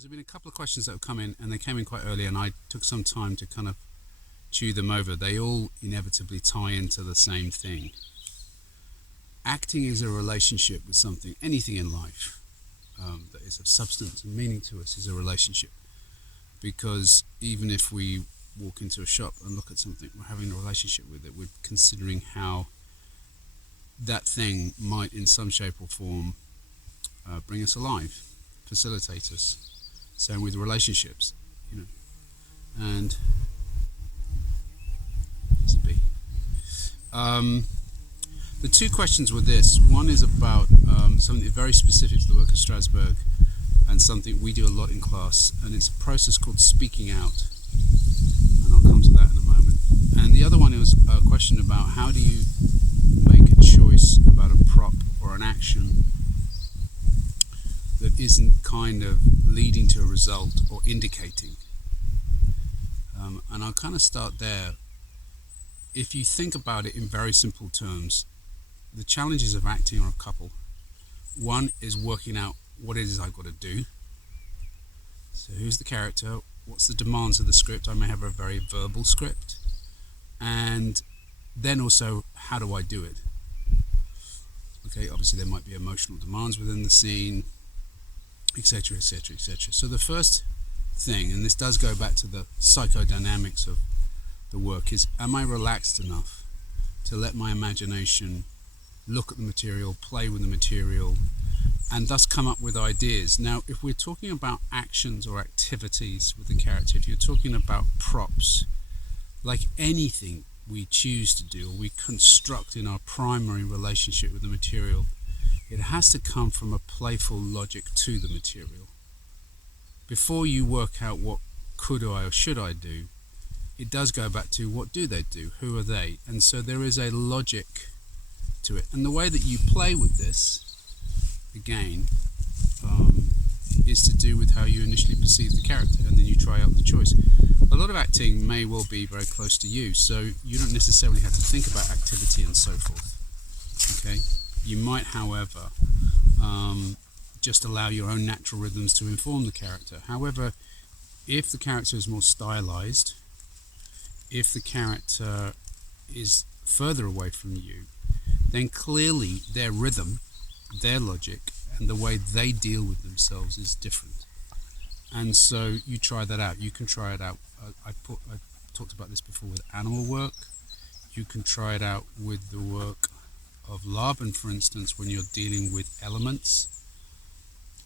There's been a couple of questions that have come in, and they came in quite early, and I took some time to kind of chew them over. They all inevitably tie into the same thing. Acting is a relationship with something, anything in life that is of substance and meaning to us is a relationship. Because even if we walk into a shop and look at something, we're having a relationship with it. We're considering how that thing might, in some shape or form, bring us alive, facilitate us. Same with relationships, and it's a bee. The two questions were this. One is about something very specific to the work of Strasbourg and something we do a lot in class, and it's a process called speaking out, and I'll come to that in a moment. And the other one was a question about how do you make a choice about a prop or an action that isn't kind of leading to a result or indicating. And I'll kind of start there. If you think about it in very simple terms, the challenges of acting are a couple. One is working out what it is I've got to do. So who's the character? What's the demands of the script? I may have a very verbal script. And then also, how do I do it? Okay, obviously there might be emotional demands within the scene, etc., etc., etc. So the first thing, and this does go back to the psychodynamics of the work, is am I relaxed enough to let my imagination look at the material, play with the material, and thus come up with ideas. Now, if we're talking about actions or activities with the character, if you're talking about props, like anything we choose to do or we construct in our primary relationship with the material, it has to come from a playful logic to the material. Before you work out what could I or should I do, it does go back to what do they do, who are they, and so there is a logic to it. And the way that you play with this, again, is to do with how you initially perceive the character, and then you try out the choice. A lot of acting may well be very close to you, so you don't necessarily have to think about activity and so forth. Okay? You might, however, just allow your own natural rhythms to inform the character. However, if the character is more stylized, if the character is further away from you, then clearly their rhythm, their logic, and the way they deal with themselves is different. And so you try that out. You can try it out. I talked about this before with animal work. You can try it out with the work of Laban, for instance, when you're dealing with elements.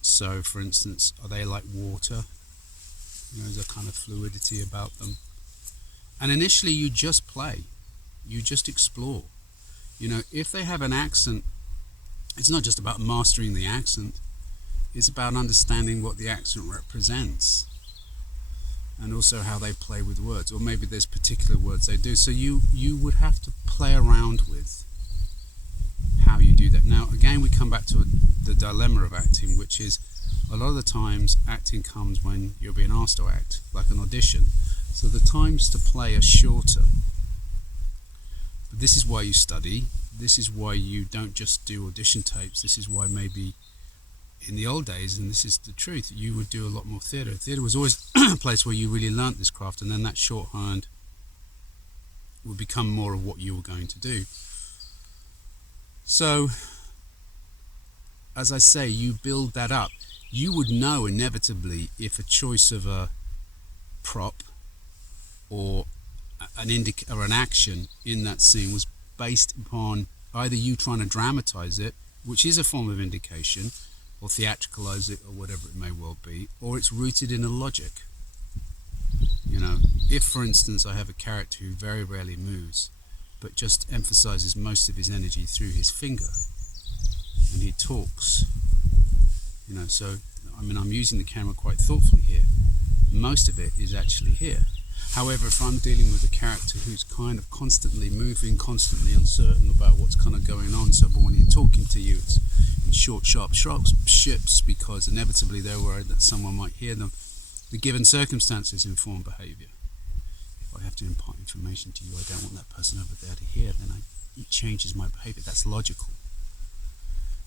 So, for instance, are they like water? There's a kind of fluidity about them. And initially you just play. You just explore. If they have an accent, it's not just about mastering the accent. It's about understanding what the accent represents. And also how they play with words. Or maybe there's particular words they do. So you would have to play around with how you do that. Now, again, we come back to the dilemma of acting, which is a lot of the times acting comes when you're being asked to act, like an audition. So the times to play are shorter. But this is why you study. This is why you don't just do audition tapes. This is why maybe in the old days, and this is the truth, you would do a lot more theatre. Theatre was always a place where you really learnt this craft, and then that shorthand would become more of what you were going to do. So, as I say, you build that up. You would know inevitably if a choice of a prop or an action in that scene was based upon either you trying to dramatize it, which is a form of indication, or theatricalize it, or whatever it may well be, or it's rooted in a logic. If, for instance, I have a character who very rarely moves, but just emphasizes most of his energy through his finger, and he talks, so, I'm using the camera quite thoughtfully here. Most of it is actually here. However, if I'm dealing with a character who's kind of constantly moving, constantly uncertain about what's kind of going on, so but when he's talking to you, it's in short, sharp ships, because inevitably they're worried that someone might hear them. The given circumstances inform behaviour. If I have to impart information to you I don't want that person over there to hear, then it changes my behaviour. That's logical.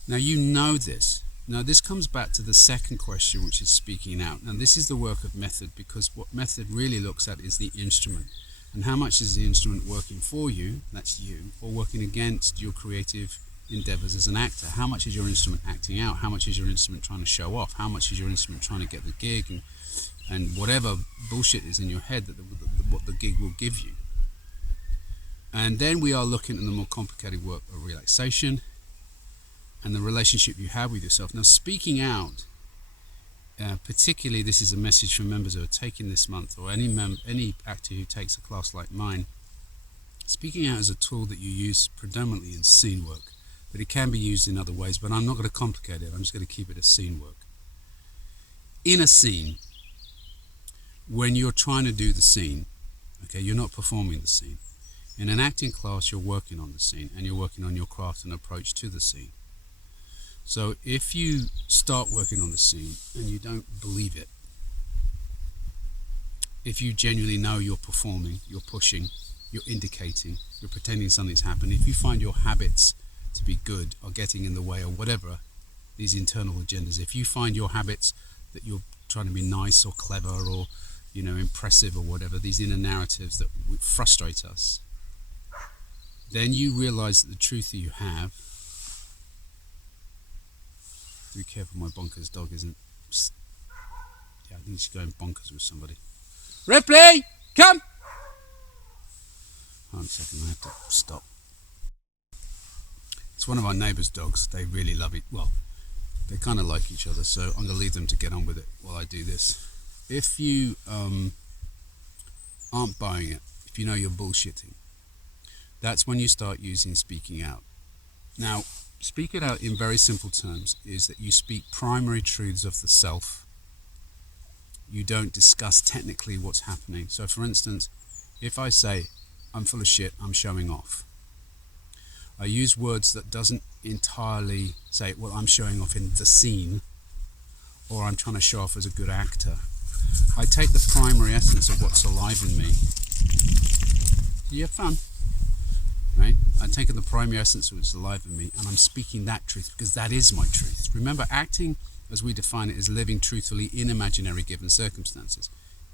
Now you know this. Now this comes back to the second question, which is speaking out. Now this is the work of method, because what method really looks at is the instrument. And how much is the instrument working for you, that's you, or working against your creative endeavors as an actor? How much is your instrument acting out? How much is your instrument trying to show off? How much is your instrument trying to get the gig, and whatever bullshit is in your head that what the gig will give you? And then we are looking at the more complicated work of relaxation and the relationship you have with yourself. Now, speaking out, particularly this is a message for members who are taking this month, or any actor who takes a class like mine. Speaking out is a tool that you use predominantly in scene work, but it can be used in other ways, but I'm not going to complicate it. I'm just going to keep it as scene work. In a scene, when you're trying to do the scene, okay, you're not performing the scene. In an acting class, you're working on the scene, and you're working on your craft and approach to the scene. So if you start working on the scene and you don't believe it, if you genuinely know you're performing, you're pushing, you're indicating, you're pretending something's happened, if you find your habits to be good or getting in the way or whatever, these internal agendas, if you find your habits that you're trying to be nice or clever or, impressive or whatever, these inner narratives that frustrate us, then you realize that the truth that you have. Be careful, my bonkers dog isn't. Yeah, I think she's going bonkers with somebody. Ripley, come! Hold on a second, I have to stop. It's one of our neighbours' dogs. They really love it. Well, they kind of like each other, so I'm going to leave them to get on with it while I do this. If you aren't buying it, if you know you're bullshitting, that's when you start using speaking out. Now, speak it out in very simple terms is that you speak primary truths of the self. You don't discuss technically what's happening. So for instance, if I say, I'm full of shit, I'm showing off, I use words that doesn't entirely say, well, I'm showing off in the scene, or I'm trying to show off as a good actor. I take the primary essence of what's alive in me. You have fun. Right? I'm taking the primary essence of what's alive in me, and I'm speaking that truth because that is my truth. Remember, acting, as we define it, is living truthfully in imaginary given circumstances.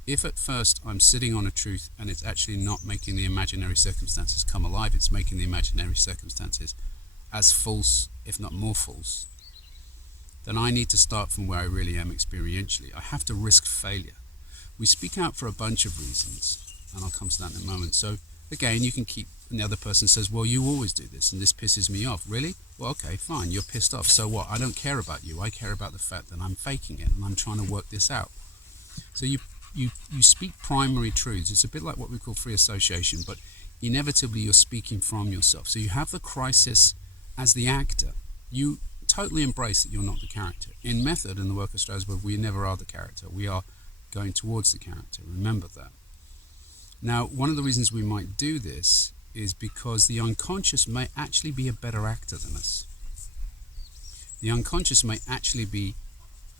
If at first I'm sitting on a truth and it's actually not making the imaginary circumstances come alive, it's making the imaginary circumstances as false, if not more false, then I need to start from where I really am experientially. I have to risk failure. We speak out for a bunch of reasons, and I'll come to that in a moment. So again, you can keep, and the other person says, well, you always do this, and this pisses me off. Really? Well, okay, fine, you're pissed off. So what? I don't care about you. I care about the fact that I'm faking it, and I'm trying to work this out. So you speak primary truths. It's a bit like what we call free association, but inevitably you're speaking from yourself. So you have the crisis as the actor. You totally embrace that you're not the character. In method, in the work of Strasbourg, we never are the character. We are going towards the character. Remember that. Now, one of the reasons we might do this is because the unconscious may actually be a better actor than us. The unconscious may actually be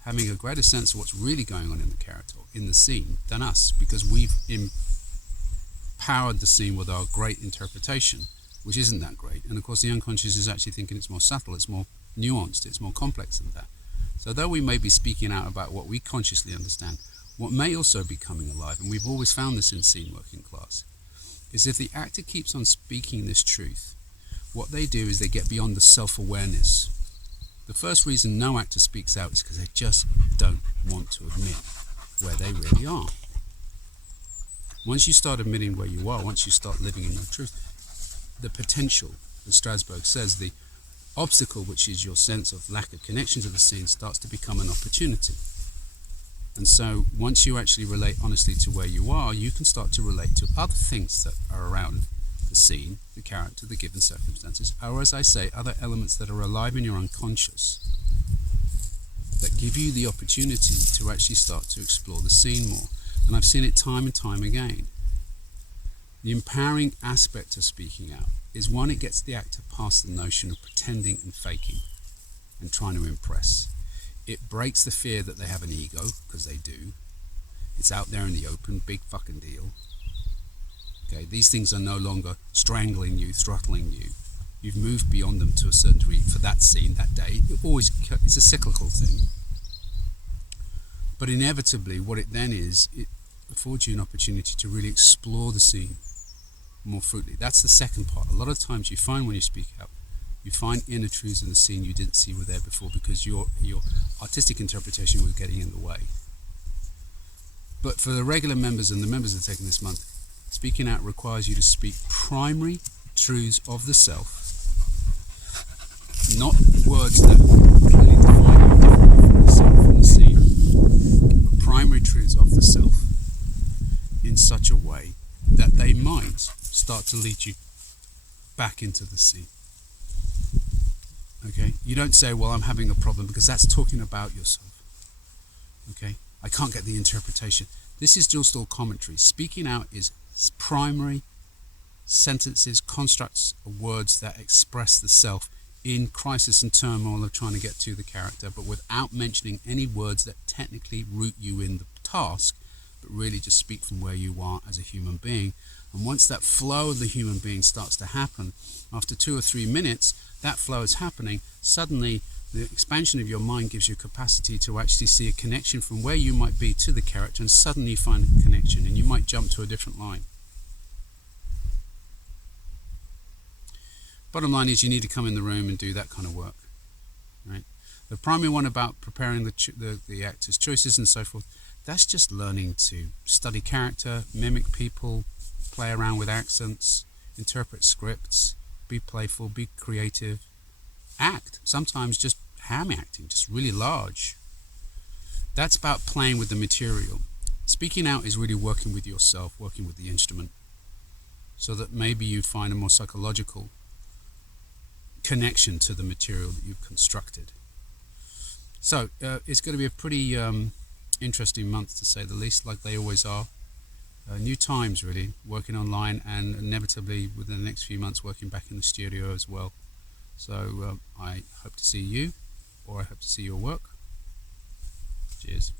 having a greater sense of what's really going on in the character, in the scene, than us, because we've empowered the scene with our great interpretation, which isn't that great. And of course, the unconscious is actually thinking it's more subtle, it's more nuanced, it's more complex than that. So though we may be speaking out about what we consciously understand, what may also be coming alive, and we've always found this in scene work in class, is if the actor keeps on speaking this truth, what they do is they get beyond the self-awareness. The first reason no actor speaks out is because they just don't want to admit where they really are. Once you start admitting where you are, once you start living in your truth, the potential, as Strasbourg says, the obstacle, which is your sense of lack of connection to the scene, starts to become an opportunity. And so once you actually relate honestly to where you are, you can start to relate to other things that are around the scene, the character, the given circumstances, or as I say, other elements that are alive in your unconscious that give you the opportunity to actually start to explore the scene more. And I've seen it time and time again. The empowering aspect of speaking out is one, it gets the actor past the notion of pretending and faking and trying to impress. It breaks the fear that they have an ego, because they do. It's out there in the open, big fucking deal. Okay, these things are no longer strangling you, throttling you. you've moved beyond them to a certain degree for that scene, that day. It's a cyclical thing. But inevitably, what it then is, it affords you an opportunity to really explore the scene more fruitfully. That's the second part. A lot of times you find when you speak out, you find inner truths in the scene you didn't see were there before because your artistic interpretation was getting in the way. But for the regular members and the members that are taking this month, speaking out requires you to speak primary truths of the self, not words that clearly define you differently from the scene, but primary truths of the self in such a way that they might start to lead you back into the scene. Okay? You don't say, well, I'm having a problem, because that's talking about yourself. Okay? I can't get the interpretation. This is just all commentary. Speaking out is primary sentences, constructs of words that express the self in crisis and turmoil of trying to get to the character, but without mentioning any words that technically root you in the task, but really just speak from where you are as a human being. And once that flow of the human being starts to happen, after 2 or 3 minutes, that flow is happening, suddenly the expansion of your mind gives you capacity to actually see a connection from where you might be to the character, and suddenly you find a connection and you might jump to a different line. Bottom line is you need to come in the room and do that kind of work, right? The primary one about preparing the actor's choices and so forth, that's just learning to study character, mimic people, play around with accents, interpret scripts, be playful, be creative, act. Sometimes just ham acting, just really large. That's about playing with the material. Speaking out is really working with yourself, working with the instrument, so that maybe you find a more psychological connection to the material that you've constructed. So it's going to be a pretty interesting month, to say the least, like they always are. New times, really, working online, and inevitably within the next few months working back in the studio as well. So I hope to see you, or I hope to see your work. Cheers.